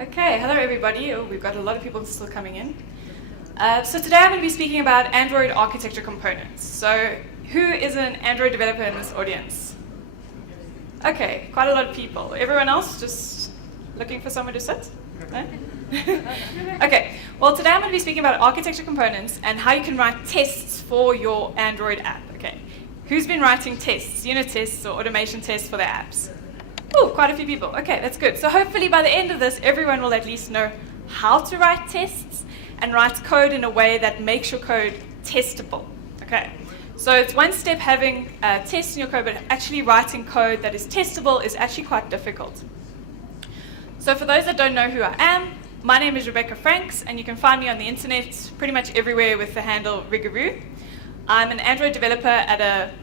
Okay, hello everybody. Oh, we've got a lot of people still coming in. So today I'm going to be speaking about Android architecture components. So who is an Android developer in this audience? Okay, quite a lot of people. Everyone else just looking for somewhere to sit? No? Okay, well today I'm going to be speaking about architecture components and how you can write tests for your Android app. Okay, who's been writing tests, unit tests or automation tests for their apps? Oh, quite a few people. Okay, that's good. So hopefully by the end of this, everyone will at least know how to write tests and write code in a way that makes your code testable. Okay, so it's one step having tests in your code, but actually writing code that is testable is actually quite difficult. So for those that don't know who I am, my name is Rebecca Franks, and you can find me on the internet pretty much everywhere with the handle Rigaroo. I'm an Android developer at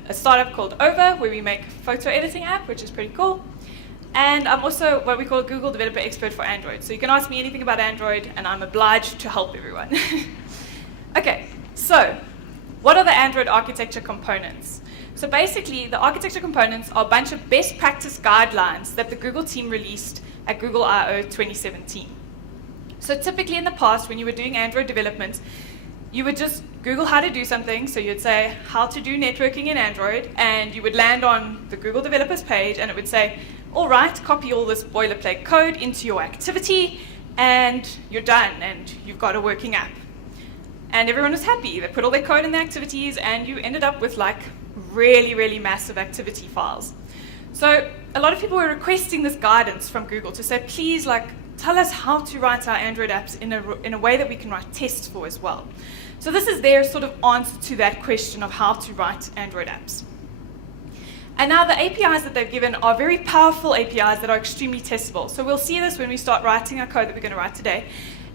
a startup called Over, where we make a photo editing app, which is pretty cool. And I'm also what we call a Google Developer Expert for Android. So you can ask me anything about Android, and I'm obliged to help everyone. Okay, so what are the Android architecture components? So basically, the architecture components are a bunch of best practice guidelines that the Google team released at Google I/O 2017. So typically in the past, when you were doing Android development, you would just Google how to do something. So you'd say, how to do networking in Android, and you would land on the Google developers page, and it would say, all right, copy all this boilerplate code into your activity, and you're done, and you've got a working app. And everyone was happy. They put all their code in the activities, and you ended up with like really, really massive activity files. So a lot of people were requesting this guidance from Google to say, please, like, tell us how to write our Android apps in a way that we can write tests for as well. So this is their sort of answer to that question of how to write Android apps. And now the APIs that they've given are very powerful APIs that are extremely testable. So we'll see this when we start writing our code that we're going to write today.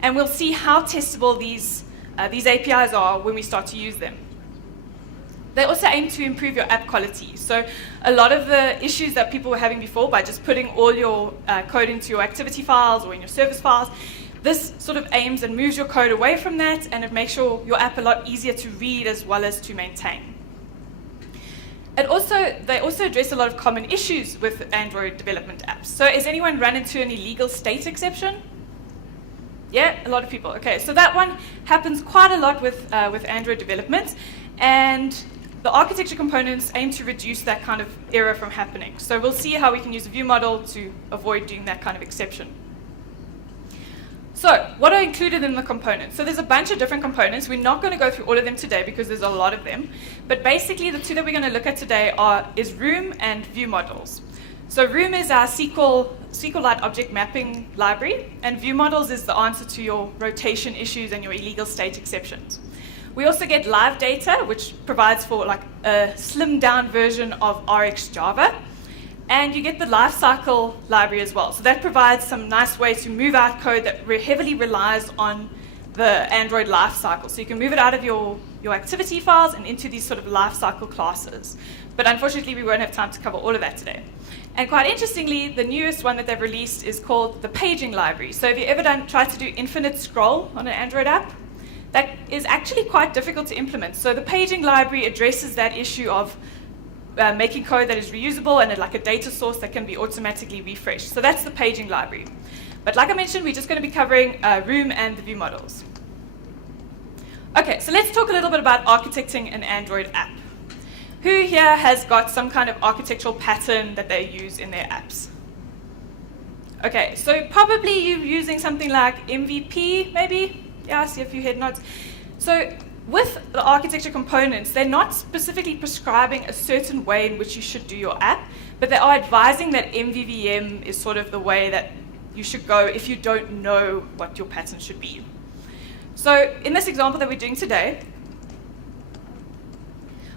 And we'll see how testable these APIs are when we start to use them. They also aim to improve your app quality. So a lot of the issues that people were having before by just putting all your code into your activity files or in your service files, this sort of aims and moves your code away from that, and it makes your app a lot easier to read as well as to maintain. They also address a lot of common issues with Android development apps. So has anyone run into an illegal state exception? Yeah, a lot of people. Okay, so that one happens quite a lot with Android development, and the architecture components aim to reduce that kind of error from happening. So we'll see how we can use a view model to avoid doing that kind of exception. So what are included in the components? So there's a bunch of different components. We're not going to go through all of them today because there's a lot of them. But basically the two that we're going to look at today is Room and view models. So Room is our SQLite object mapping library, and view models is the answer to your rotation issues and your illegal state exceptions. We also get live data, which provides for like a slimmed down version of RxJava. And you get the lifecycle library as well. So that provides some nice ways to move out code that heavily relies on the Android lifecycle. So you can move it out of your activity files and into these sort of lifecycle classes. But unfortunately, we won't have time to cover all of that today. And quite interestingly, the newest one that they've released is called the paging library. So have you ever tried to do infinite scroll on an Android app? That is actually quite difficult to implement. So the paging library addresses that issue of making code that is reusable and like a data source that can be automatically refreshed. So that's the paging library. But like I mentioned, we're just going to be covering Room and the view models. Okay, so let's talk a little bit about architecting an Android app. Who here has got some kind of architectural pattern that they use in their apps? Okay, so probably you're using something like MVP, maybe? Yeah, I see a few head nods. So with the architecture components, they're not specifically prescribing a certain way in which you should do your app, but they are advising that MVVM is sort of the way that you should go if you don't know what your pattern should be. So in this example that we're doing today,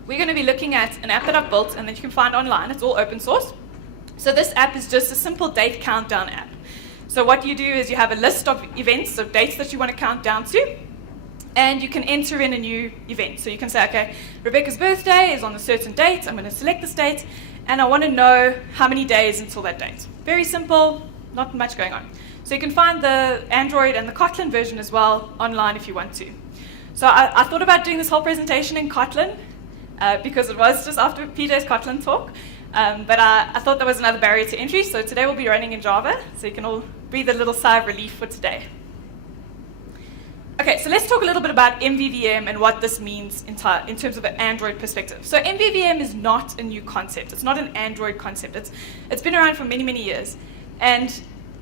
we're going to be looking at an app that I've built and that you can find online. It's all open source. So this app is just a simple date countdown app. So what you do is you have a list of events, of dates that you want to count down to, and you can enter in a new event. So you can say, okay, Rebecca's birthday is on a certain date. I'm going to select this date, and I want to know how many days until that date. Very simple, not much going on. So you can find the Android and the Kotlin version as well online if you want to. So I thought about doing this whole presentation in Kotlin because it was just after PJ's Kotlin talk. But I thought that was another barrier to entry, so today we'll be running in Java, so you can all breathe a little sigh of relief for today. Okay, so let's talk a little bit about MVVM and what this means in terms of an Android perspective. So MVVM is not a new concept. It's not an Android concept. It's been around for many, many years. And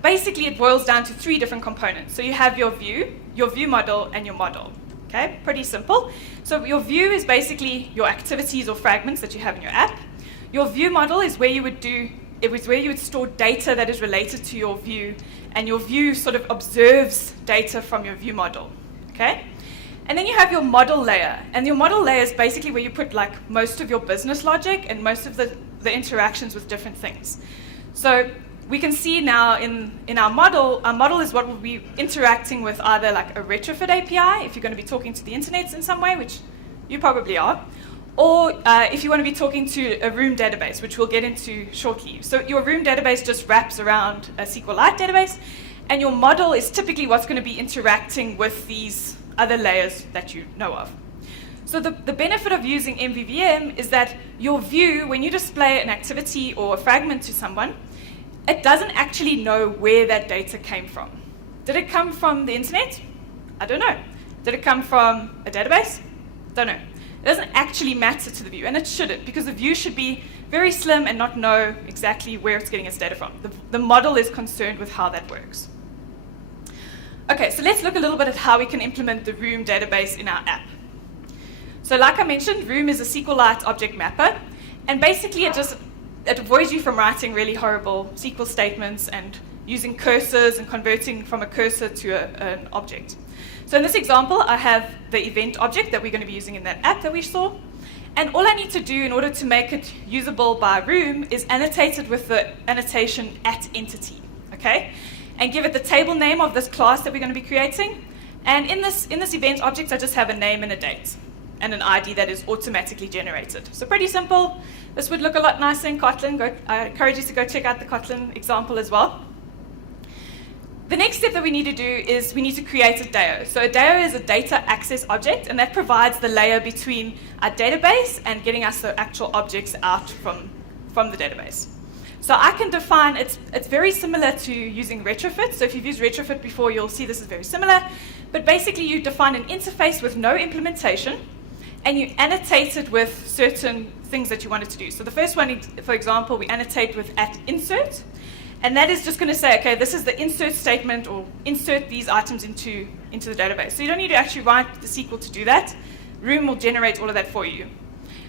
basically it boils down to 3 different components. So you have your view model, and your model. Okay, pretty simple. So your view is basically your activities or fragments that you have in your app. Your view model is where you would store data that is related to your view, and your view sort of observes data from your view model. Okay? And then you have your model layer, and your model layer is basically where you put like most of your business logic and most of the interactions with different things. So we can see now in our model is what will be interacting with either like a retrofit API, if you're going to be talking to the internet in some way, which you probably are, or if you want to be talking to a room database, which we'll get into shortly. So your room database just wraps around a SQLite database, and your model is typically what's going to be interacting with these other layers that you know of. So the benefit of using MVVM is that your view, when you display an activity or a fragment to someone, it doesn't actually know where that data came from. Did it come from the internet? I don't know. Did it come from a database? Don't know. It doesn't actually matter to the view, and it shouldn't, because the view should be very slim and not know exactly where it's getting its data from. The model is concerned with how that works. Okay, so let's look a little bit at how we can implement the room database in our app. So like I mentioned, room is a SQLite object mapper, and basically it avoids you from writing really horrible SQL statements and using cursors and converting from a cursor to an object. So in this example, I have the event object that we're going to be using in that app that we saw. And all I need to do in order to make it usable by room is annotate it with the annotation @entity, okay? And give it the table name of this class that we're going to be creating. And in this event object, I just have a name and a date and an ID that is automatically generated. So pretty simple. This would look a lot nicer in Kotlin. I encourage you to go check out the Kotlin example as well. The next step that we need to do is we need to create a DAO. So a DAO is a data access object, and that provides the layer between our database and getting us the actual objects out from the database. So I can define, it's very similar to using retrofit. So if you've used retrofit before, you'll see this is very similar. But basically you define an interface with no implementation, and you annotate it with certain things that you want it to do. So the first one, for example, we annotate with @insert. And that is just going to say, okay, this is the insert statement, or insert these items into the database. So you don't need to actually write the SQL to do that. Room will generate all of that for you.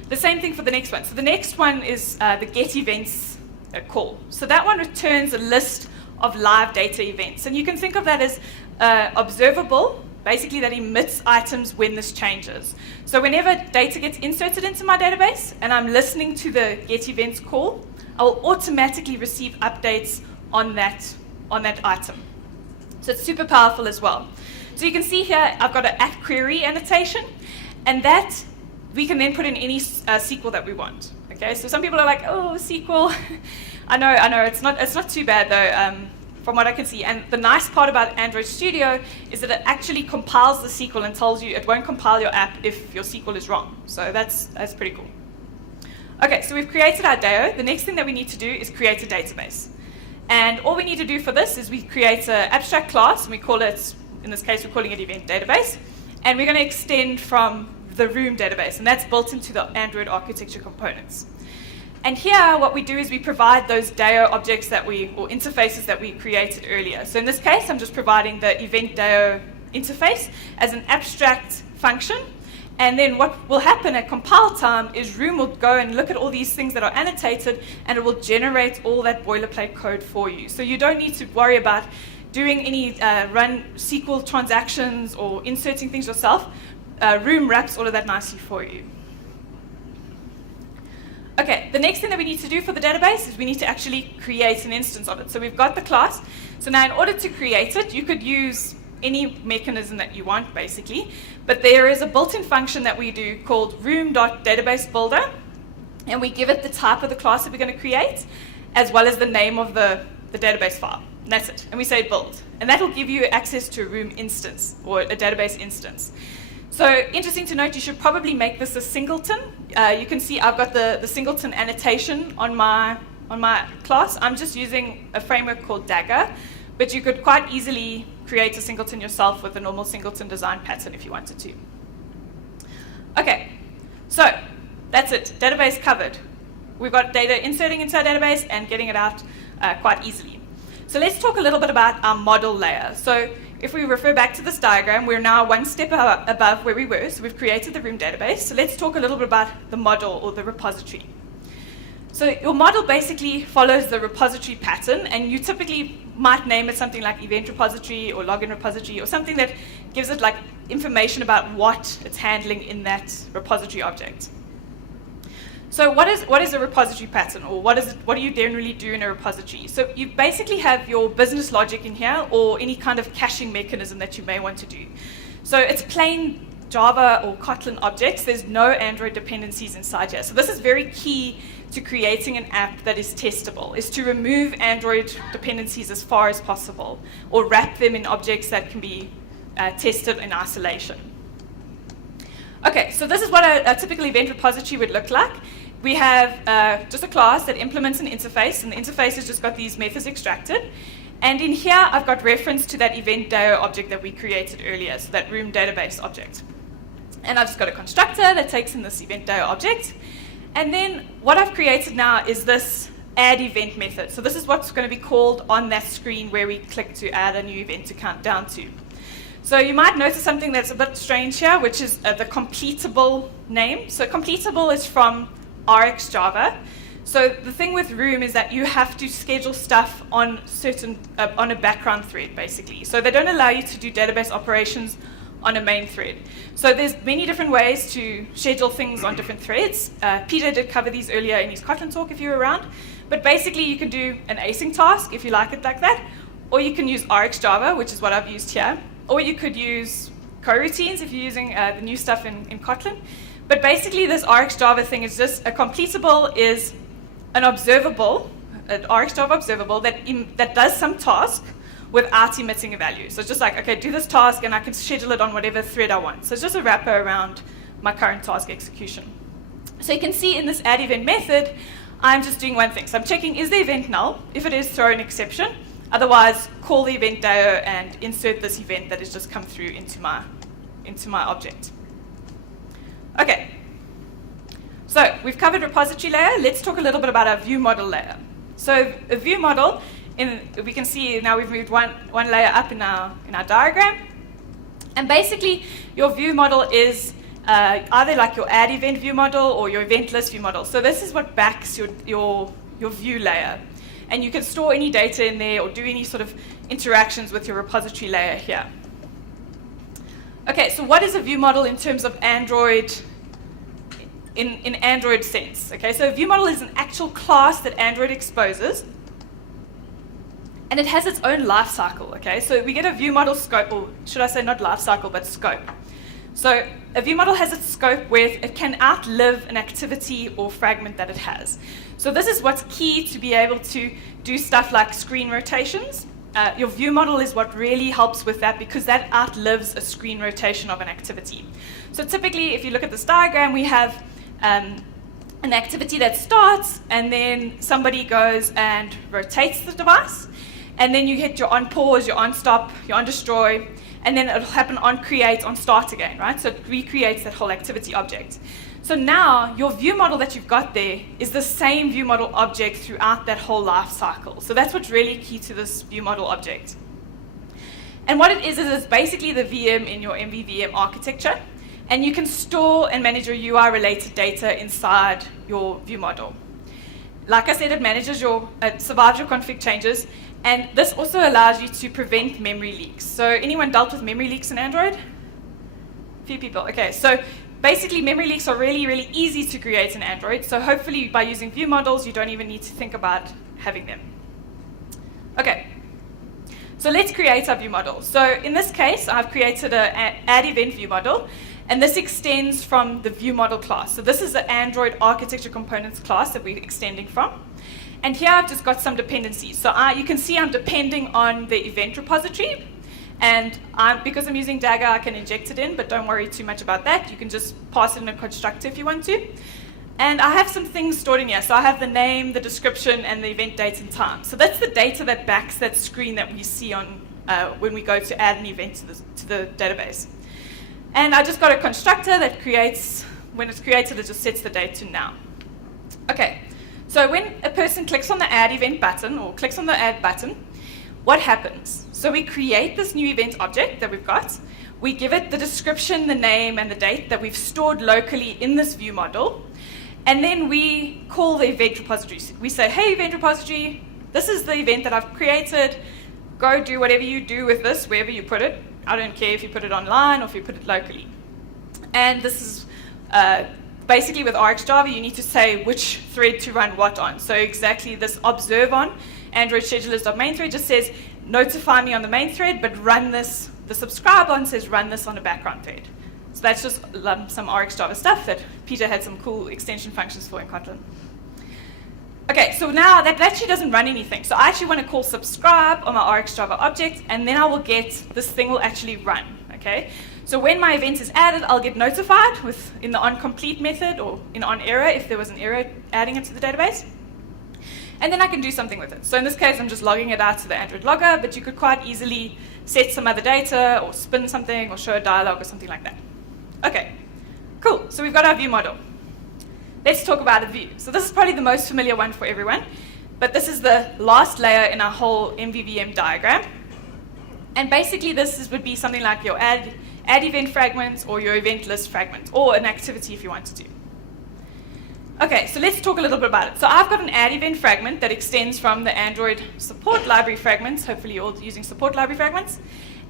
The same thing for the next one. So the next one is the get events call. So that one returns a list of live data events. And you can think of that as observable, basically that emits items when this changes. So whenever data gets inserted into my database and I'm listening to the get events call, I will automatically receive updates on that item. So it's super powerful as well. So you can see here I've got an @query annotation, and that we can then put in any SQL that we want. Okay, so some people are like, oh, SQL. I know, it's not too bad though, from what I can see. And the nice part about Android Studio is that it actually compiles the SQL and tells you it won't compile your app if your SQL is wrong. So that's pretty cool. Okay, so we've created our DAO. The next thing that we need to do is create a database. And all we need to do for this is we create an abstract class, and we call it, in this case, we're calling it event database. And we're going to extend from the room database, and that's built into the Android architecture components. And here, what we do is we provide those DAO objects or interfaces that we created earlier. So in this case, I'm just providing the event DAO interface as an abstract function. And then what will happen at compile time is Room will go and look at all these things that are annotated, and it will generate all that boilerplate code for you. So you don't need to worry about doing any run SQL transactions or inserting things yourself. Room wraps all of that nicely for you. Okay, the next thing that we need to do for the database is we need to actually create an instance of it. So we've got the class. So now in order to create it, you could use any mechanism that you want, basically. But there is a built-in function that we do called room.databasebuilder, and we give it the type of the class that we're going to create, as well as the name of the database file. And that's it. And we say build. And that will give you access to a room instance, or a database instance. So interesting to note, you should probably make this a singleton. You can see I've got the singleton annotation on my class. I'm just using a framework called Dagger, but you could quite easily create a singleton yourself with a normal singleton design pattern if you wanted to. Okay, so that's it. Database covered. We've got data inserting into our database and getting it out quite easily. So let's talk a little bit about our model layer. So if we refer back to this diagram, we're now one step above where we were. So we've created the room database. So let's talk a little bit about the model or the repository. So your model basically follows the repository pattern, and you typically might name it something like event repository or login repository or something that gives it like information about what it's handling in that repository object. So what is a repository pattern, or what do you generally do in a repository? So you basically have your business logic in here, or any kind of caching mechanism that you may want to do. So it's plain Java or Kotlin objects. There's no Android dependencies inside here. So this is very key to creating an app that is testable, is to remove Android dependencies as far as possible, or wrap them in objects that can be tested in isolation. Okay, so this is what a typical event repository would look like. We have just a class that implements an interface, and the interface has just got these methods extracted. And in here, I've got reference to that event DAO object that we created earlier, so that room database object. And I've just got a constructor that takes in this event DAO object. And then what I've created now is this add event method. So this is what's going to be called on that screen where we click to add a new event to count down to. So you might notice something that's a bit strange here, which is the completable name. So completable is from RX Java. So the thing with Room is that you have to schedule stuff on on a background thread, basically. So they don't allow you to do database operations on a main thread. So there's many different ways to schedule things on different threads. Peter did cover these earlier in his Kotlin talk if you were around. But basically you can do an async task if you like it like that, or you can use RX Java, which is what I've used here, or you could use coroutines if you're using the new stuff in Kotlin. But basically this RX Java thing is just, a completable is an observable, an RX Java observable that does some task without emitting a value. So it's just like, okay, do this task and I can schedule it on whatever thread I want. So it's just a wrapper around my current task execution. So you can see in this add event method, I'm just doing one thing. So I'm checking, is the event null? If it is, throw an exception. Otherwise, call the event DAO and insert this event that has just come through into my object. Okay, so we've covered repository layer. Let's talk a little bit about our view model layer. So a view model, we can see now we've moved one layer up in our diagram. And basically, your view model is either like your add event view model or your event list view model. So this is what backs your view layer. And you can store any data in there or do any sort of interactions with your repository layer here. Okay, so what is a view model in terms of Android, in Android sense? Okay, so a view model is an actual class that Android exposes, and it has its own life cycle, okay? So we get a view model scope, or should I say not life cycle, but scope. So a view model has its scope where it can outlive an activity or fragment that it has. So this is what's key to be able to do stuff like screen rotations. Your view model is what really helps with that, because that outlives a screen rotation of an activity. So typically, if you look at this diagram, we have an activity that starts, and then somebody goes and rotates the device, and then you hit your on pause, your on stop, your on destroy, and then it'll happen on create, on start again, right? So it recreates that whole activity object. So now your view model that you've got there is the same view model object throughout that whole life cycle. So that's what's really key to this view model object. And what it is it's basically the VM in your MVVM architecture. And you can store and manage your UI related data inside your view model. Like I said, it survives your config changes. And this also allows you to prevent memory leaks. So anyone dealt with memory leaks in Android? A few people. Okay, so basically memory leaks are really, really easy to create in Android. So hopefully by using view models, you don't even need to think about having them. Okay, so let's create our view model. So in this case, I've created an add event view model. And this extends from the view model class. So this is the Android architecture components class that we're extending from. And here I've just got some dependencies. So you can see I'm depending on the event repository. And because I'm using Dagger, I can inject it in, but don't worry too much about that. You can just pass it in a constructor if you want to. And I have some things stored in here. So I have the name, the description, and the event date and time. So that's the data that backs that screen that we see on when we go to add an event to the database. And I just got a constructor that creates, when it's created, it just sets the date to now. Okay, so when a person clicks on the add event button or clicks on the add button, what happens? So we create this new event object that we've got. We give it the description, the name, and the date that we've stored locally in this view model. And then we call the event repository. We say, hey, event repository, this is the event that I've created. Go do whatever you do with this, wherever you put it. I don't care if you put it online or if you put it locally. And this is basically with RxJava, you need to say which thread to run what on. So exactly this observe on Android schedulers.main thread just says, notify me on the main thread, but run this, the subscribe on says run this on a background thread. So that's just some RxJava stuff that Peter had some cool extension functions for in Kotlin. Okay, so now that actually doesn't run anything. So I actually want to call subscribe on my RxJava object, and then I will get, this thing will actually run, okay? So when my event is added, I'll get notified in the onComplete method or in onError if there was an error adding it to the database. And then I can do something with it. So in this case, I'm just logging it out to the Android logger, but you could quite easily set some other data or spin something or show a dialog or something like that. Okay, cool. So we've got our view model. Let's talk about a view. So this is probably the most familiar one for everyone, but this is the last layer in our whole MVVM diagram. And basically would be something like your add event fragment or your event list fragment, or an activity if you want to do. Okay, so let's talk a little bit about it. So I've got an add event fragment that extends from the Android support library fragments. Hopefully you're all using support library fragments.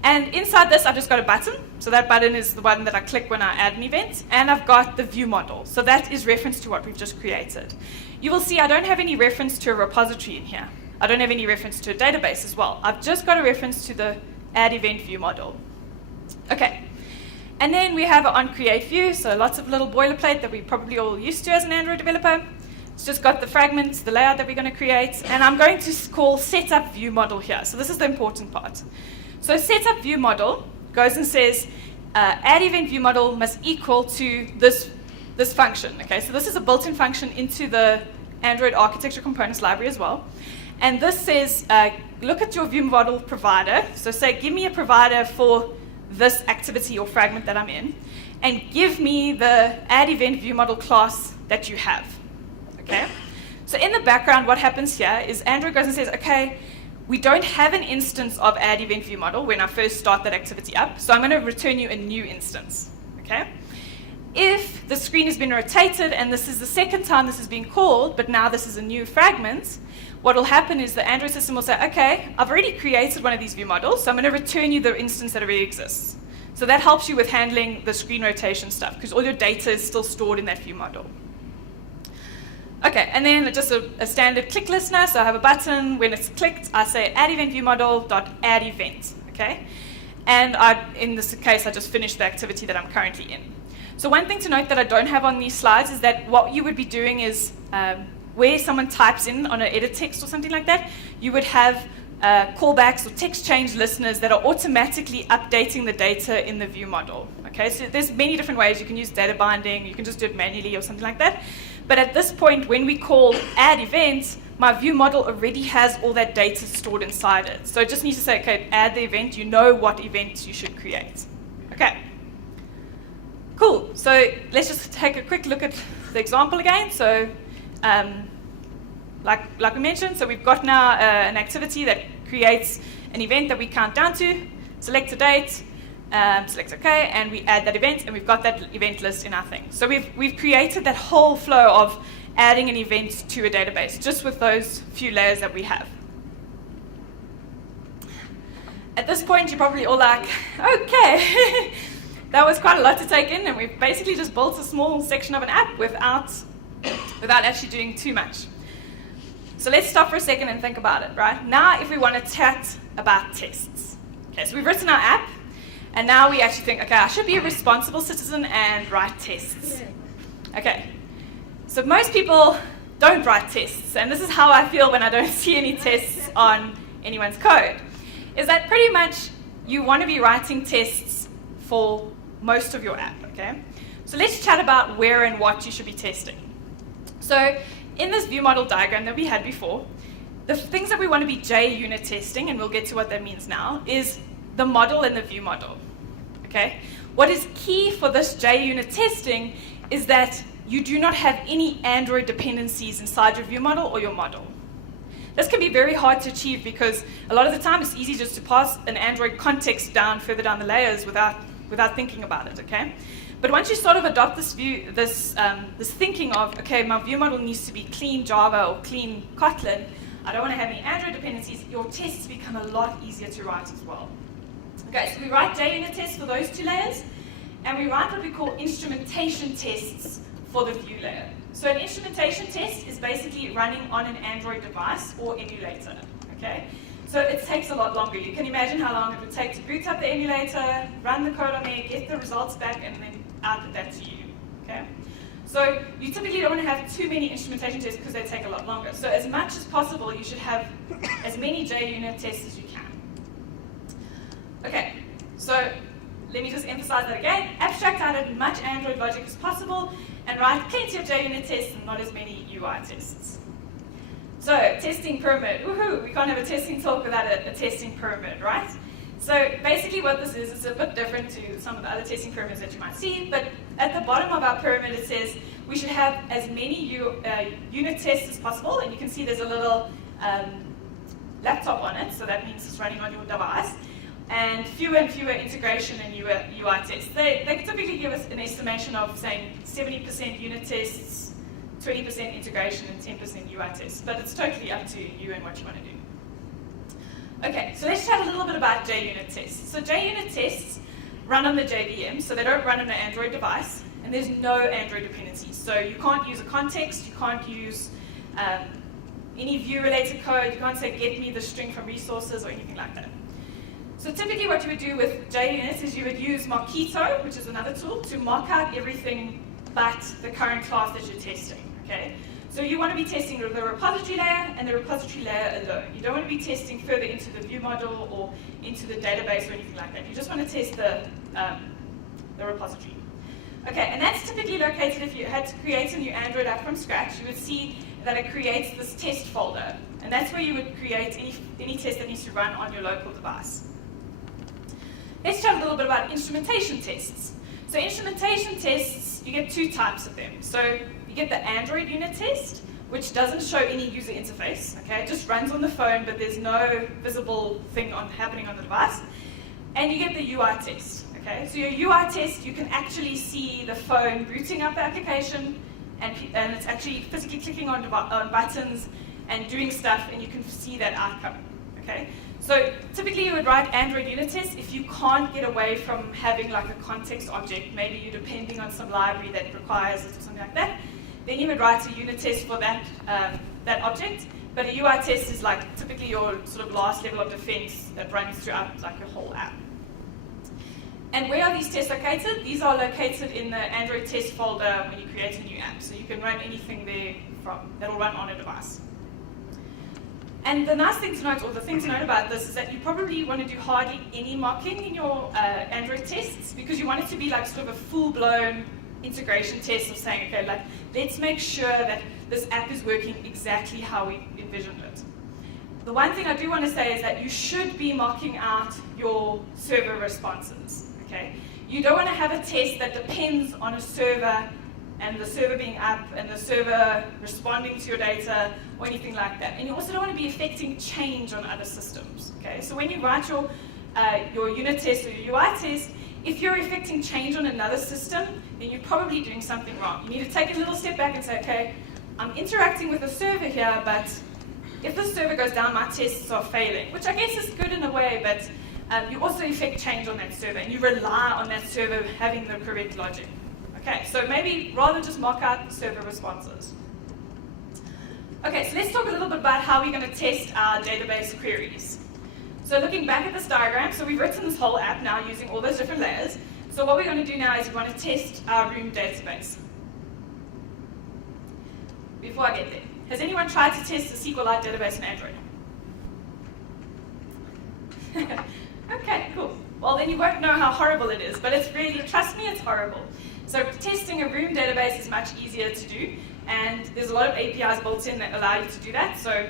And inside this, I've just got a button. So that button is the button that I click when I add an event. And I've got the view model. So that is reference to what we've just created. You will see I don't have any reference to a repository in here. I don't have any reference to a database as well. I've just got a reference to the add event view model. Okay. And then we have an onCreate view. So lots of little boilerplate that we probably all used to as an Android developer. It's just got the fragments, the layout that we're going to create. And I'm going to call setup view model here. So this is the important part. So setup view model goes and says, add event view model must equal to this function. Okay, so this is a built-in function into the Android architecture components library as well. And this says, look at your view model provider. So say, give me a provider for this activity or fragment that I'm in, and give me the add event view model class that you have. Okay. So in the background, what happens here is Android goes and says, okay, we don't have an instance of add event view model when I first start that activity up, so I'm going to return you a new instance. Okay? If the screen has been rotated and this is the second time this is being called, but now this is a new fragment, what will happen is the Android system will say, okay, I've already created one of these view models, so I'm going to return you the instance that already exists. So that helps you with handling the screen rotation stuff, because all your data is still stored in that view model. Okay, and then just a standard click listener. So I have a button. When it's clicked, I say add event view model dot add event. Okay, and in this case, I just finished the activity that I'm currently in. So one thing to note that I don't have on these slides is that what you would be doing is where someone types in on an edit text or something like that, you would have callbacks or text change listeners that are automatically updating the data in the view model. Okay, so there's many different ways. You can use data binding. You can just do it manually or something like that. But at this point, when we call add event, my view model already has all that data stored inside it. So it just needs to say, okay, add the event. You know what event you should create. Okay. Cool. So let's just take a quick look at the example again. So like we mentioned, so we've got now an activity that creates an event that we count down to, select a date, select OK, and we add that event, and we've got that event list in our thing. So we've created that whole flow of adding an event to a database, just with those few layers that we have. At this point, you're probably all like, okay, that was quite a lot to take in, and we've basically just built a small section of an app without actually doing too much. So let's stop for a second and think about it, right? Now, if we want to chat about tests. Okay, so we've written our app, and now we actually think, okay, I should be a responsible citizen and write tests. Okay, so most people don't write tests, and this is how I feel when I don't see any tests on anyone's code, is that pretty much you want to be writing tests for most of your app, okay? So let's chat about where and what you should be testing. So in this view model diagram that we had before, the things that we want to be JUnit testing, and we'll get to what that means now, is the model and the view model, okay? What is key for this JUnit testing is that you do not have any Android dependencies inside your view model or your model. This can be very hard to achieve because a lot of the time it's easy just to pass an Android context down further down the layers without thinking about it, okay? But once you sort of adopt this thinking of, okay, my view model needs to be clean Java or clean Kotlin, I don't want to have any Android dependencies, your tests become a lot easier to write as well. Okay, so we write JUnit tests for those two layers, and we write what we call instrumentation tests for the view layer. So an instrumentation test is basically running on an Android device or emulator, okay? So it takes a lot longer. You can imagine how long it would take to boot up the emulator, run the code on there, get the results back, and then output that to you, okay? So you typically don't want to have too many instrumentation tests because they take a lot longer. So as much as possible, you should have as many JUnit tests as you can. Okay, so let me just emphasize that again. Abstract out as much Android logic as possible and write plenty of JUnit tests and not as many UI tests. So, testing pyramid. Woohoo! We can't have a testing talk without a testing pyramid, right? So basically what this is a bit different to some of the other testing pyramids that you might see, but at the bottom of our pyramid it says we should have as many unit tests as possible, and you can see there's a little laptop on it, so that means it's running on your device, and fewer integration and UI tests. They typically give us an estimation of saying 70% unit tests, 20% integration, and 10% UI tests, but it's totally up to you and what you want to do. Okay, so let's chat a little bit about JUnit tests. So JUnit tests run on the JVM, so they don't run on an Android device, and there's no Android dependencies. So you can't use a context, you can't use any view-related code, you can't say get me the string from resources or anything like that. So typically what you would do with JUnit is you would use Marketo, which is another tool, to mark out everything but the current class that you're testing, okay? So you want to be testing the repository layer and the repository layer alone. You don't want to be testing further into the view model or into the database or anything like that. You just want to test the repository. Okay, and that's typically located, if you had to create a new Android app from scratch, you would see that it creates this test folder. And that's where you would create any test that needs to run on your local device. Let's chat a little bit about instrumentation tests. So instrumentation tests, you get two types of them. So you get the Android unit test, which doesn't show any user interface, okay? It just runs on the phone, but there's no visible thing happening on the device. And you get the UI test, okay? So your UI test, you can actually see the phone booting up the application, and it's actually physically clicking on buttons and doing stuff, and you can see that outcome, okay? So typically you would write Android unit tests if you can't get away from having like a context object, maybe you're depending on some library that requires it or something like that. Then you would write a unit test for that, that object, but a UI test is like typically your sort of last level of defense that runs throughout like your whole app. And where are these tests located? These are located in the Android test folder when you create a new app, so you can run anything there that will run on a device. And the nice thing to note, or the thing to note about this, is that you probably want to do hardly any mocking in your Android tests, because you want it to be like sort of a full-blown integration test of saying, okay, like, let's make sure that this app is working exactly how we envisioned it. The one thing I do want to say is that you should be mocking out your server responses, okay? You don't want to have a test that depends on a server and the server being up and the server responding to your data or anything like that. And you also don't want to be affecting change on other systems, okay? So when you write your unit test or your UI test, if you're affecting change on another system, then you're probably doing something wrong. You need to take a little step back and say, okay, I'm interacting with a server here, but if the server goes down, my tests are failing, which I guess is good in a way, but you also affect change on that server, and you rely on that server having the correct logic. Okay, so maybe rather just mock out the server responses. Okay, so let's talk a little bit about how we're going to test our database queries. So looking back at this diagram, so we've written this whole app now using all those different layers. So what we're going to do now is we want to test our room database. Before I get there, has anyone tried to test the SQLite database in Android? Okay, cool. well, then you won't know how horrible it is. But it's really, trust me, it's horrible. So testing a room database is much easier to do, and there's a lot of APIs built in that allow you to do that, so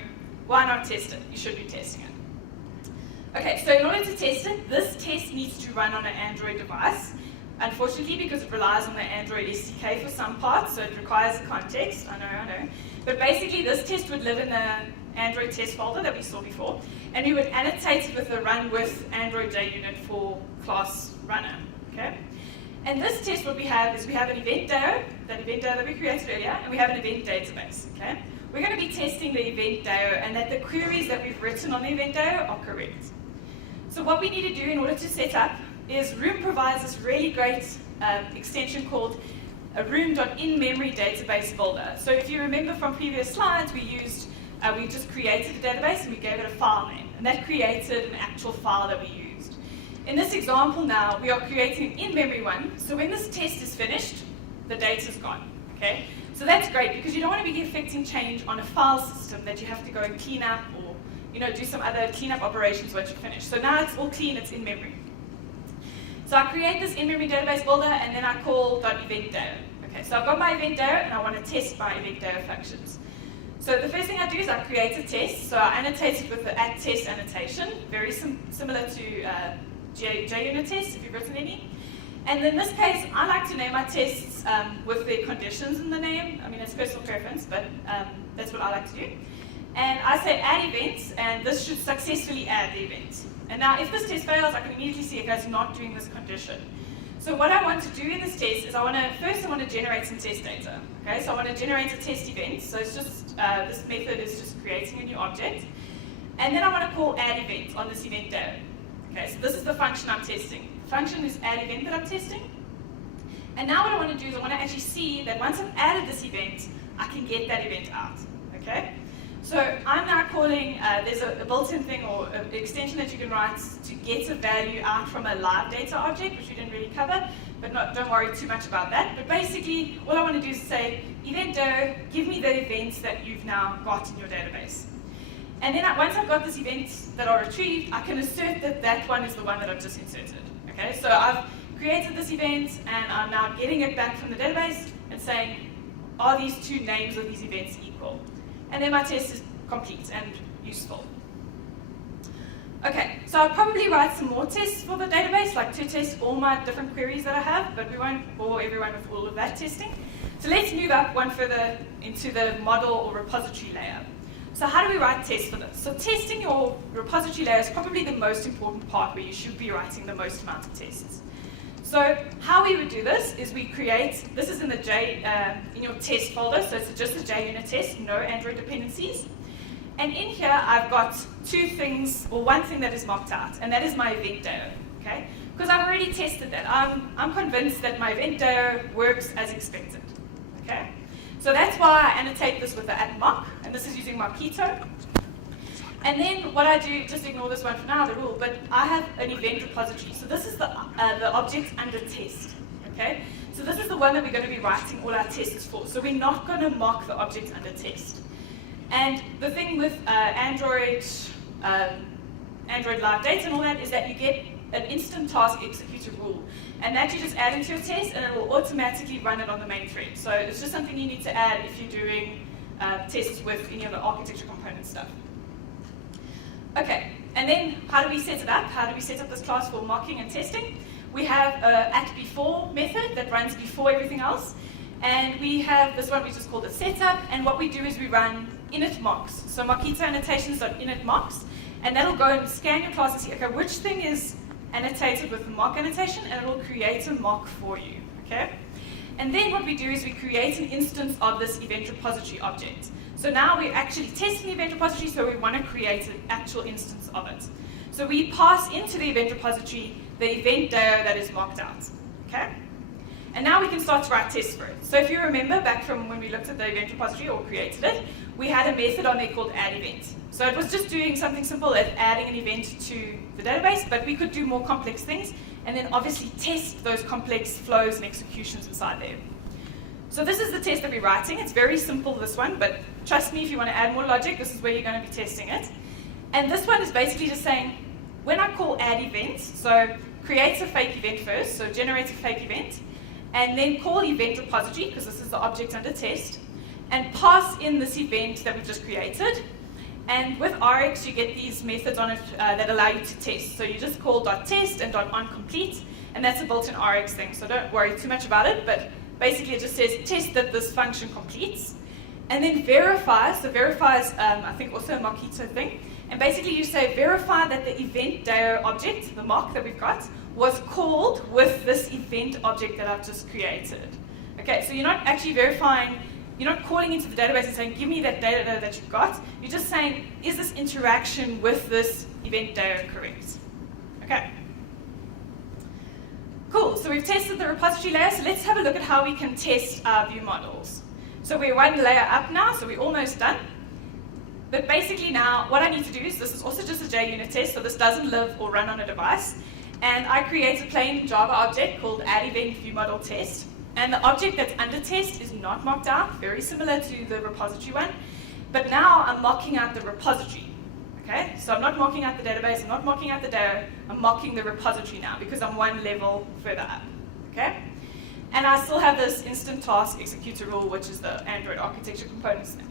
why not test it? You should be testing it. Okay, so in order to test it, this test needs to run on an Android device. Unfortunately, because it relies on the Android SDK for some parts, so it requires context. I know. But basically, this test would live in the Android test folder that we saw before, and we would annotate it with the run with Android JUnit for class runner. Okay? And this test, what we have is we have an event DAO, that we created earlier, and we have an event database. Okay? We're going to be testing the event DAO and that the queries that we've written on the event DAO are correct. So what we need to do in order to set up is Room provides this really great extension called a room.inmemory database builder. So if you remember from previous slides, we just created a database and we gave it a file name, and that created an actual file that we used. In this example now, we are creating an in-memory one, so when this test is finished, the data's gone. Okay? So that's great because you don't want to be affecting change on a file system that you have to go and clean up or do some other cleanup operations once you finish. So now it's all clean, it's in memory. So I create this in-memory database builder and then I call .eventDAO. Okay, so I've got my event DAO and I want to test my event DAO functions. So the first thing I do is I create a test. So I annotate it with the @test annotation, very similar to JUnit tests if you've written any. And in this case, I like to name my tests with the conditions in the name. I mean, it's personal preference, but that's what I like to do. And I say add events, and this should successfully add the event. And now if this test fails, I can immediately see it goes not doing this condition. So what I want to do in this test is I want to generate some test data. Okay, so I want to generate a test event. So it's just, this method is just creating a new object. And then I want to call add event on this event DAO. Okay, so this is the function I'm testing. The function is add event that I'm testing. And now what I want to do is I want to actually see that once I've added this event, I can get that event out. Okay? So I'm now calling, there's a built-in thing or an extension that you can write to get a value out from a live data object, which we didn't really cover, but don't worry too much about that. But basically, all I want to do is say, event DAO, give me the events that you've now got in your database. And then once I've got this events that are retrieved, I can assert that that one is the one that I've just inserted. Okay, so I've created this event, and I'm now getting it back from the database and saying, are these two names of these events equal? And then my test is complete and useful. Okay, so I'll probably write some more tests for the database, like to test all my different queries that I have, but we won't bore everyone with all of that testing. So let's move up one further into the model or repository layer. So how do we write tests for this? So testing your repository layer is probably the most important part where you should be writing the most amount of tests. So how we would do this is we create, this is in the in your test folder, so it's just a JUnit test, no Android dependencies. And in here I've got two things, or one thing that is marked out, and that is my event DAO, okay? Because I've already tested that. I'm convinced that my event DAO works as expected, okay? So that's why I annotate this with the @mock, and this is using Mockito. And then what I do, just ignore this one for now, the rule, but I have an event repository. So this is the object under test, okay? So this is the one that we're going to be writing all our tests for. So we're not going to mock the object under test. And the thing with Android live data and all that is that you get an instant task executor rule. And that you just add into your test and it will automatically run it on the main thread. So it's just something you need to add if you're doing tests with any of the architecture component stuff. Okay, and then how do we set it up? How do we set up this class for mocking and testing? We have a @before method that runs before everything else. And we have this one we just called a setup. And what we do is we run init mocks. So Mockito annotations.init mocks. And that'll go and scan your class and see, okay, which thing is annotated with the mock annotation, and it will create a mock for you, okay? And then what we do is we create an instance of this event repository object. So now we're actually testing the event repository, so we want to create an actual instance of it. So we pass into the event repository the event DAO that is mocked out, okay? And now we can start to write tests for it. So if you remember back from when we looked at the event repository or created it, we had a method on there called add event. So it was just doing something simple at adding an event to the database, but we could do more complex things and then obviously test those complex flows and executions inside there. So this is the test that we're writing. It's very simple, this one, but trust me, if you want to add more logic, this is where you're going to be testing it. And this one is basically just saying, when I call add events, so creates a fake event first, so generates a fake event, and then call event repository, because this is the object under test, and pass in this event that we just created. And with Rx, you get these methods on it that allow you to test. So you just call .test and .onComplete, and that's a built-in Rx thing, so don't worry too much about it, but basically it just says test that this function completes. And then verify, so verify is I think also a Mockito thing, and basically you say verify that the event DAO object, the mock that we've got, was called with this event object that I've just created. Okay, so you're not actually verifying, you're not calling into the database and saying, give me that data that you've got. You're just saying, is this interaction with this event DAO correct? Okay. Cool, so we've tested the repository layer, so let's have a look at how we can test our view models. So we're one layer up now, so we're almost done. But basically now, what I need to do is, this is also just a JUnit test, so this doesn't live or run on a device. And I create a plain Java object called addEventViewModelTest. And the object that's under test is not mocked out, very similar to the repository one. But now I'm mocking out the repository. Okay? So I'm not mocking out the database, I'm not mocking out the DAO, I'm mocking the repository now because I'm one level further up. Okay? And I still have this instant task executor rule, which is the Android architecture components thing.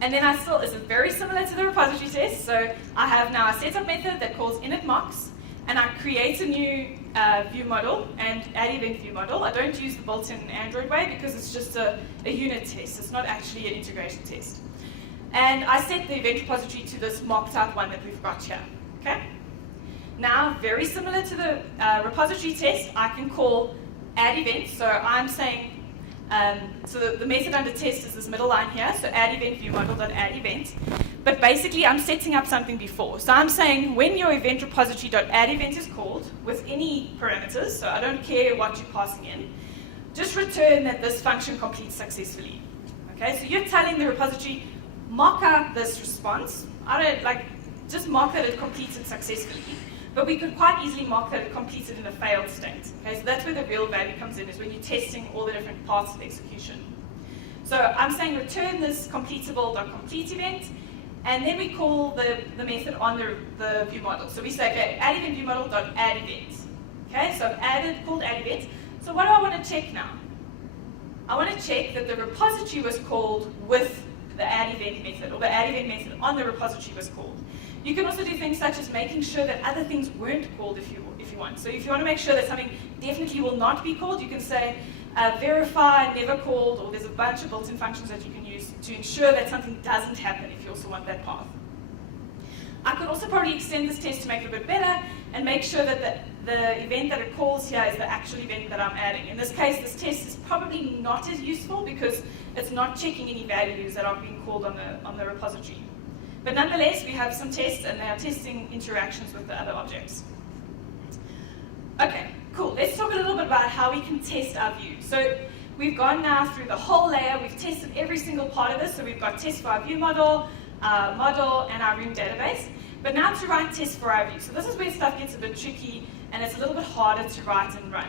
And then I still, this is very similar to the repository test, so I have now a setup method that calls initMocks, and I create a new view model and addEventViewModel. I don't use the built-in Android way because it's just a unit test. It's not actually an integration test. And I set the event repository to this mocked out one that we've got here. Okay? Now, very similar to the repository test, I can call addEvent. So I'm saying, so the method under test is this middle line here, so addEventViewModel.addEvent. But basically, I'm setting up something before. So I'm saying when your event repository.addEvent is called with any parameters, so I don't care what you're passing in, just return that this function completes successfully. Okay, so you're telling the repository, mock out this response. I don't just mock that it completed successfully. But we could quite easily mock that it completed in a failed state. Okay, so that's where the real value comes in, is when you're testing all the different parts of execution. So I'm saying return this completable.complete event, and then we call the method on the view model. So we say, okay, addEventViewModel.addEvent. Okay, so I've called addEvent. So what do I want to check now? I want to check that the repository was called with the addEvent method, or the addEvent method on the repository was called. You can also do things such as making sure that other things weren't called if you want. So if you want to make sure that something definitely will not be called, you can say verify, never called, or there's a bunch of built-in functions that you can use to ensure that something doesn't happen if you also want that path. I could also probably extend this test to make it a bit better and make sure that the event that it calls here is the actual event that I'm adding. In this case, this test is probably not as useful because it's not checking any values that are being called on the repository. But nonetheless, we have some tests, and they are testing interactions with the other objects. Okay, cool. Let's talk a little bit about how we can test our view. So we've gone now through the whole layer. We've tested every single part of this. So we've got tests for our view model, and our room database. But now to write tests for our view. So this is where stuff gets a bit tricky, and it's a little bit harder to write and run.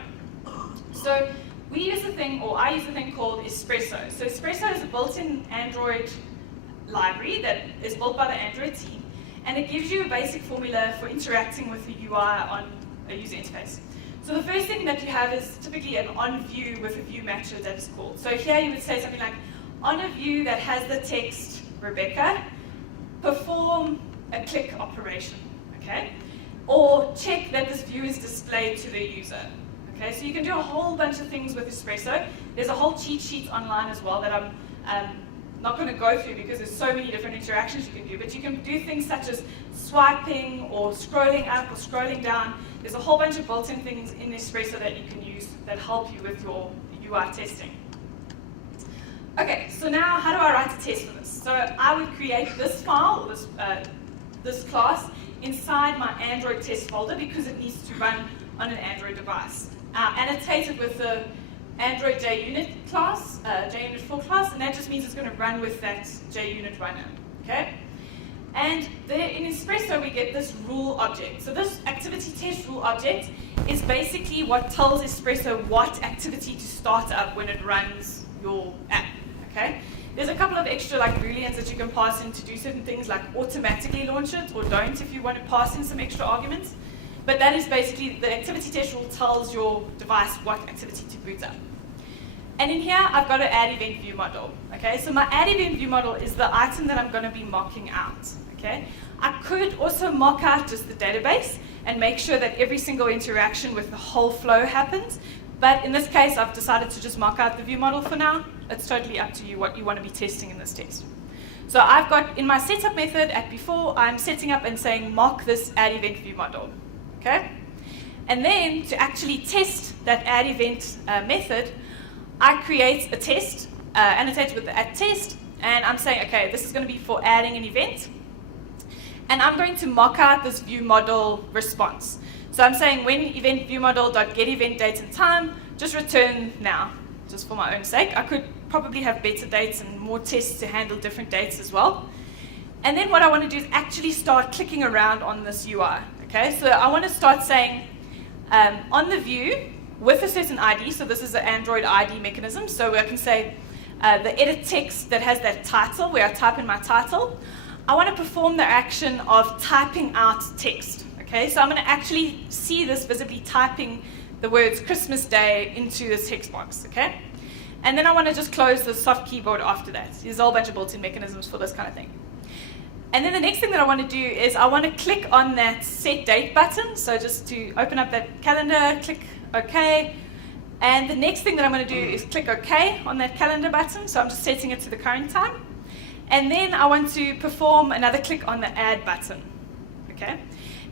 So we use a thing, or I use a thing called Espresso. So Espresso is a built-in Android library that is built by the Android team, and it gives you a basic formula for interacting with the UI on a user interface. So the first thing that you have is typically an onView with a view matcher that is called. So here you would say something like, on a view that has the text Rebecca, perform a click operation, okay? Or check that this view is displayed to the user. Okay, so you can do a whole bunch of things with Espresso. There's a whole cheat sheet online as well that I'm not going to go through because there's so many different interactions you can do, but you can do things such as swiping or scrolling up or scrolling down. There's a whole bunch of built-in things in Espresso that you can use that help you with your UI testing. Okay, so now how do I write a test for this? So I would create this file, or this class, inside my Android test folder because it needs to run on an Android device. Annotate it with the Android JUnit class, JUnit 4 class, and that just means it's going to run with that JUnit runner, okay? And there in Espresso we get this rule object. So this activity test rule object is basically what tells Espresso what activity to start up when it runs your app, okay? There's a couple of extra booleans that you can pass in to do certain things like automatically launch it or don't if you want to pass in some extra arguments. but that is basically the activity test rule tells your device what activity to boot up. And in here, I've got an add event view model. Okay, so my add event view model is the item that I'm going to be mocking out. Okay, I could also mock out just the database and make sure that every single interaction with the whole flow happens. But in this case, I've decided to just mock out the view model for now. It's totally up to you what you want to be testing in this test. So I've got in my setup method at before, I'm setting up and saying mock this add event view model. Okay, and then to actually test that add event method, I create a test, annotated with the add test, and I'm saying, okay, this is going to be for adding an event. And I'm going to mock out this view model response. So I'm saying when event view model.get event date and time, just return now, just for my own sake. I could probably have better dates and more tests to handle different dates as well. And then what I want to do is actually start clicking around on this UI. Okay, so I want to start saying on the view with a certain ID, so this is an Android ID mechanism, so I can say the edit text that has that title, where I type in my title, I want to perform the action of typing out text. Okay, so I'm going to actually see this visibly typing the words Christmas Day into this text box. Okay, and then I want to just close the soft keyboard after that. There's a whole bunch of built-in mechanisms for this kind of thing. And then the next thing that I want to do is I want to click on that set date button. So just to open up that calendar, click OK. And the next thing that I'm going to do is click OK on that calendar button. So I'm just setting it to the current time. And then I want to perform another click on the add button. Okay.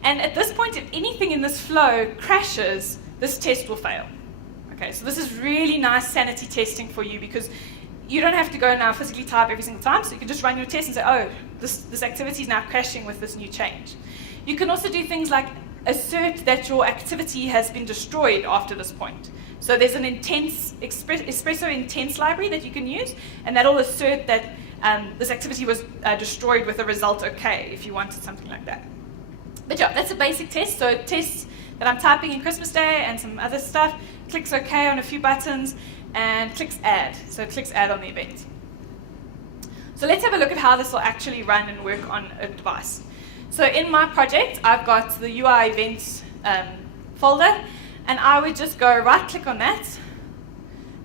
And at this point, if anything in this flow crashes, this test will fail. Okay, so this is really nice sanity testing for you because you don't have to go now physically type every single time, so you can just run your test and say, oh, this activity is now crashing with this new change. You can also do things like assert that your activity has been destroyed after this point. So there's an espresso intents library that you can use, and that'll assert that this activity was destroyed with a result OK, if you wanted something like that. But yeah, that's a basic test. So it tests that I'm typing in Christmas Day and some other stuff, clicks OK on a few buttons, and clicks add. So it clicks add on the event. So let's have a look at how this will actually run and work on a device. So in my project, I've got the UI events folder, and I would just go right click on that,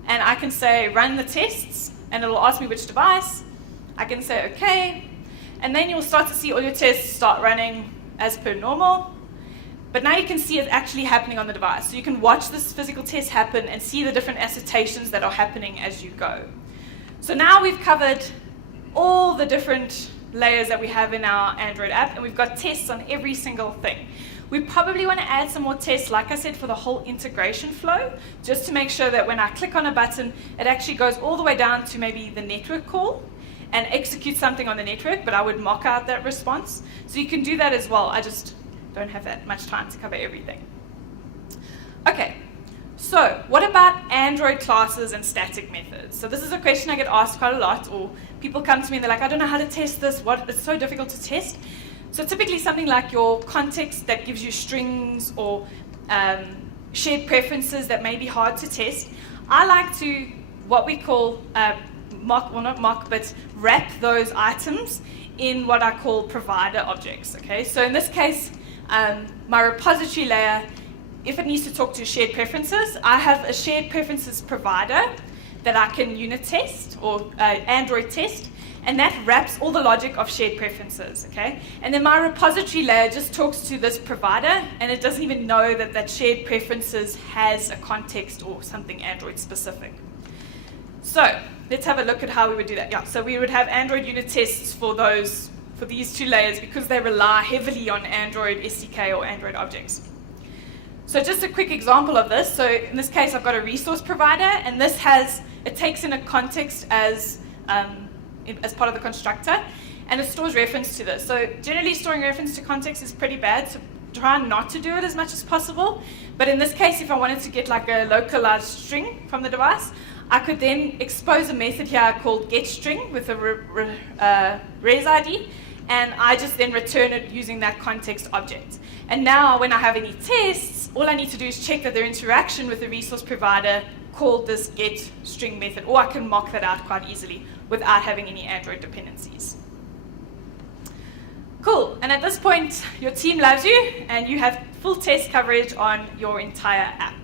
and I can say run the tests, and it'll ask me which device. I can say OK, and then you'll start to see all your tests start running as per normal. But now you can see it actually happening on the device. So you can watch this physical test happen and see the different assertions that are happening as you go. So now we've covered all the different layers that we have in our Android app, and we've got tests on every single thing. We probably want to add some more tests, like I said, for the whole integration flow, just to make sure that when I click on a button, it actually goes all the way down to maybe the network call and executes something on the network, but I would mock out that response. So you can do that as well. I just don't have that much time to cover everything. Okay, so what about Android classes and static methods? So this is a question I get asked quite a lot, or people come to me and they're like, I don't know how to test this, it's so difficult to test. So typically something like your context that gives you strings or shared preferences that may be hard to test. I like to, what we call wrap those items in what I call provider objects. Okay, so in this case, my repository layer, if it needs to talk to shared preferences, I have a shared preferences provider that I can unit test or Android test, and that wraps all the logic of shared preferences. Okay, and then my repository layer just talks to this provider, and it doesn't even know that that shared preferences has a context or something Android specific. So let's have a look at how we would do that. Yeah, so we would have Android unit tests for these two layers because they rely heavily on Android SDK or Android objects. So just a quick example of this. So in this case, I've got a resource provider, and it takes in a context as part of the constructor, and it stores reference to this. So generally storing reference to context is pretty bad, so try not to do it as much as possible. But in this case, if I wanted to get like a localized string from the device, I could then expose a method here called getString with a res ID, and I just then return it using that context object. And now when I have any tests, all I need to do is check that their interaction with the resource provider called this getString method, or I can mock that out quite easily without having any Android dependencies. Cool, and at this point, your team loves you, and you have full test coverage on your entire app.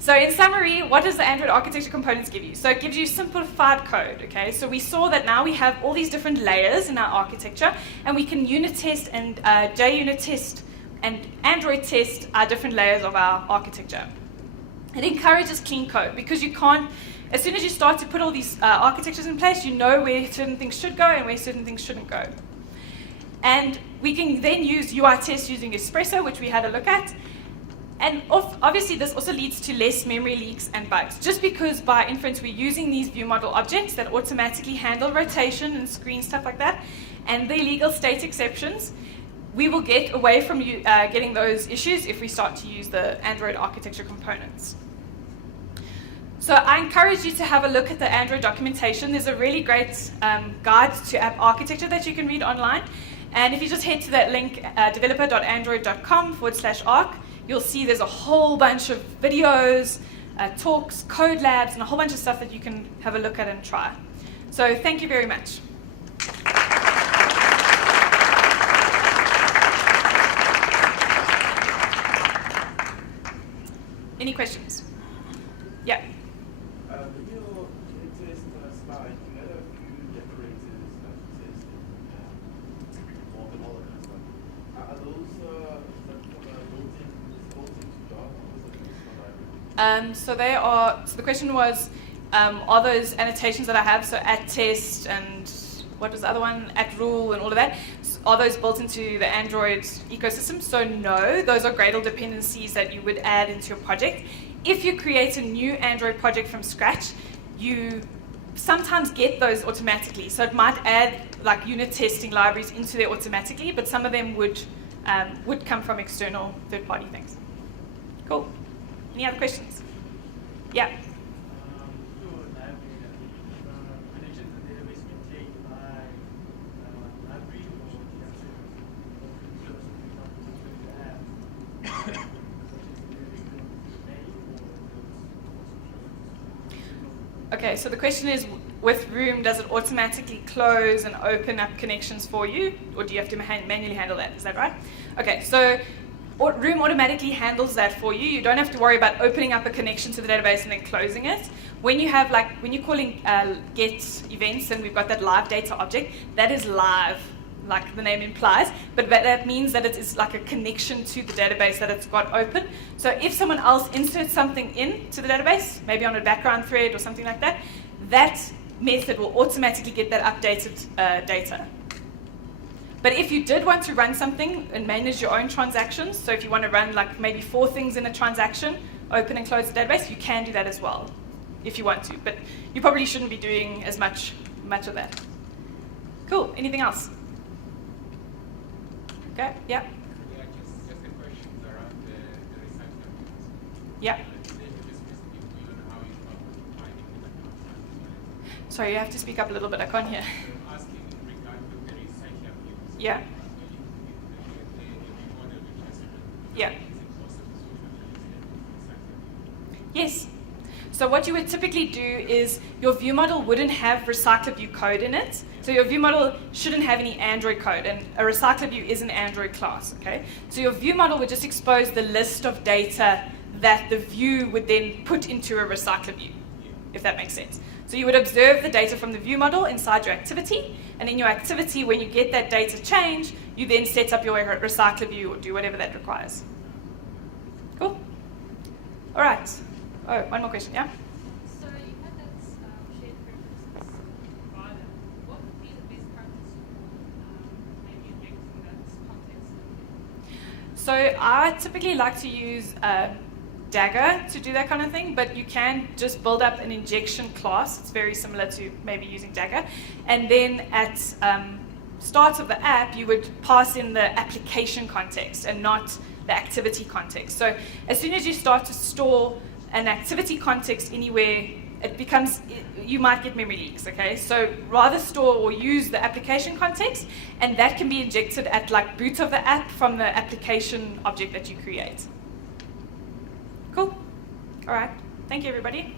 So in summary, what does the Android architecture components give you? So it gives you simplified code, okay? So we saw that now we have all these different layers in our architecture, and we can unit test and JUnit test and Android test our different layers of our architecture. It encourages clean code, because you can't, as soon as you start to put all these architectures in place, you know where certain things should go and where certain things shouldn't go. And we can then use UI test using Espresso, which we had a look at. And obviously, this also leads to less memory leaks and bugs, just because by inference, we're using these view model objects that automatically handle rotation and screen stuff like that, and the illegal state exceptions. We will get away from getting those issues if we start to use the Android architecture components. So I encourage you to have a look at the Android documentation. There's a really great guide to app architecture that you can read online. And if you just head to that link, developer.android.com/arc, you'll see there's a whole bunch of videos, talks, code labs, and a whole bunch of stuff that you can have a look at and try. So thank you very much. Any questions? Yeah. When you test slide, you had a few decorators that you tested, more than all of that stuff. Are those built into Java, or is it based on library? So they are. So the question was, are those annotations that I have, so at test and what was the other one, at rule and all of that, are those built into the Android ecosystem? So no, those are Gradle dependencies that you would add into your project. If you create a new Android project from scratch, you sometimes get those automatically. So it might add like unit testing libraries into there automatically, but some of them would come from external third-party things. Cool. Any other questions? Yeah. Okay, so the question is, with Room, does it automatically close and open up connections for you, or do you have to manually handle that? Is that right? Okay, so Room automatically handles that for you. You don't have to worry about opening up a connection to the database and then closing it. When you have, like, when you're calling get events and we've got that live data object, that is live, like the name implies, but that means that it is like a connection to the database that it's got open. So if someone else inserts something into the database, maybe on a background thread or something like that, that method will automatically get that updated data. But if you did want to run something and manage your own transactions, so if you want to run like maybe 4 things in a transaction, open and close the database, you can do that as well, if you want to. But you probably shouldn't be doing as much of that. Cool. Anything else? Okay. Yeah. Yeah, just a question around the recycling. Yeah. Sorry, you have to speak up a little bit. I can't hear. I'm asking regarding the recycling views. Yeah. Yeah. Yes. So what you would typically do is your view model wouldn't have recycler view code in it. So your view model shouldn't have any Android code, and a recycler view is an Android class, okay? So your view model would just expose the list of data that the view would then put into a recycler view, if that makes sense. So you would observe the data from the view model inside your activity, and in your activity, when you get that data change, you then set up your recycler view or do whatever that requires. Cool? All right. Oh, one more question, yeah? So you had that shared preferences provider. What would be the best practice for maybe injecting that context? So I typically like to use Dagger to do that kind of thing, but you can just build up an injection class. It's very similar to maybe using Dagger. And then at start of the app, you would pass in the application context and not the activity context. So as soon as you start to store an activity context anywhere, you might get memory leaks, okay? So rather store or use the application context, and that can be injected at like boot of the app from the application object that you create. Cool. All right. Thank you, everybody.